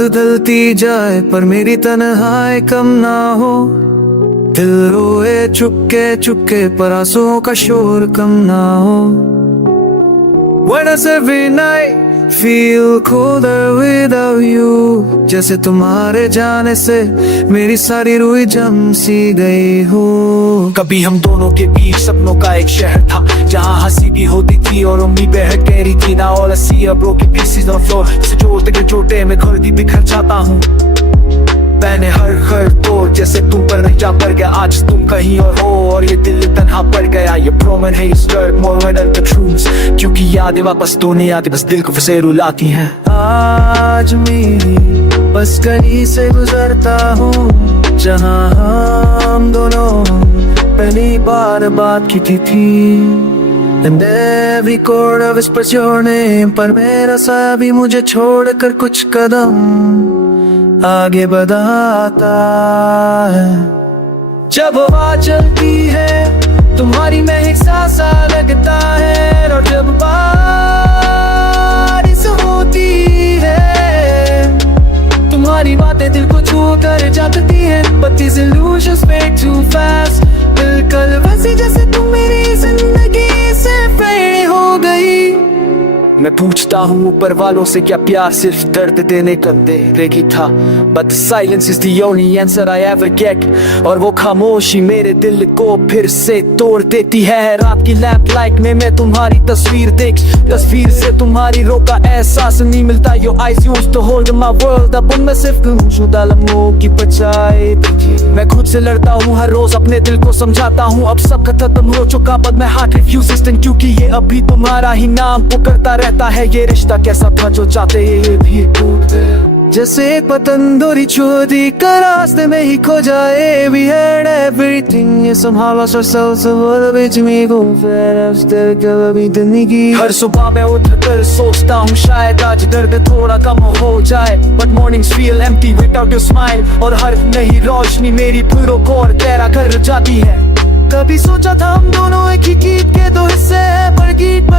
रात ढलती जाए पर मेरी तन्हाई कम ना हो। दिल रोए चुपके चुपके पर आंसुओं का शोर कम ना हो। When does every night feel colder without you? जैसे तुम्हारे जाने से मेरी सारी रूह जम सी गई हो। कभी हम दोनों के बीच सपनों का एक शहर था, जहाँ हंसी भी होती थी और उम्मीदें गहरी थी। ना all I see are broken pieces on floor, जिसे जोड़ते के चोटे में खुद बिखर जाता हूँ। मैंने हर तोड़ जैसे तुम पर नहीं जा पड़ गया। आज तुम कहीं और हो और ये दिल तन्हा पड़ गया। ये प्रोमन है द ट्रूथ्स, क्योंकि यादें वापस तो नहीं आती, बस दिल को फिर से रुलाती हैं। आज मेरी बस गली से गुजरता हूँ, जहाँ हम दोनों पहली बार बात की थी। And every chord whispers your name, पर मेरा सा भी मुझे छोड़कर कुछ कदम आगे बढ़ाता है। जब हवा चलती है तुम्हारी महक सा लगता है, और जब बारिश होती है तुम्हारी बातें दिल को छू कर जाती है। But these illusions fade too fast, बिल्कुल वैसी जैसे तुम मेरी जिंदगी से फेड हो गई। मैं पूछता हूँ ऊपर वालों से क्या प्यार सिर्फ दर्द देने का देगी था, but silence is the only answer I ever get। और वो खामोशी मेरे दिल को फिर से तोड़ देती है। रात की लैंप लाइट में मैं तुम्हारी तस्वीर देख, तस्वीर से तुम्हारी रो का एहसास नहीं मिलता। Your eyes used to hold my world, अब मैं सिर्फ गुमशुदा लम्हों की बचाए। मैं खुद से लड़ता हूँ हर रोज, अपने दिल को समझाता हूँ अब सब खत्म हो चुका, but my heart refuses, क्योंकि ये अभी तुम्हारा ही नाम पुकारता रहता है। ये रिश्ता कैसा था जो चाहते ये भी टूट गया। जैसे एक पतंग डोरी छोड़ी कर रास्ते में ही खो जाए। We had everything, ये somehow lost ourselves, so what बीच में घूम फिर still कभी जिंदगी। हर सुबह मैं उठकर सोचता हूँ शायद आज दर्द थोड़ा कम हो जाए, but mornings feel empty without your smile। और हर नई रोशनी मेरी पूरों को और गहरा कर जाती है। कभी सोचा था हम दोनों एक ही गीत के दो हिस्से, पर गीत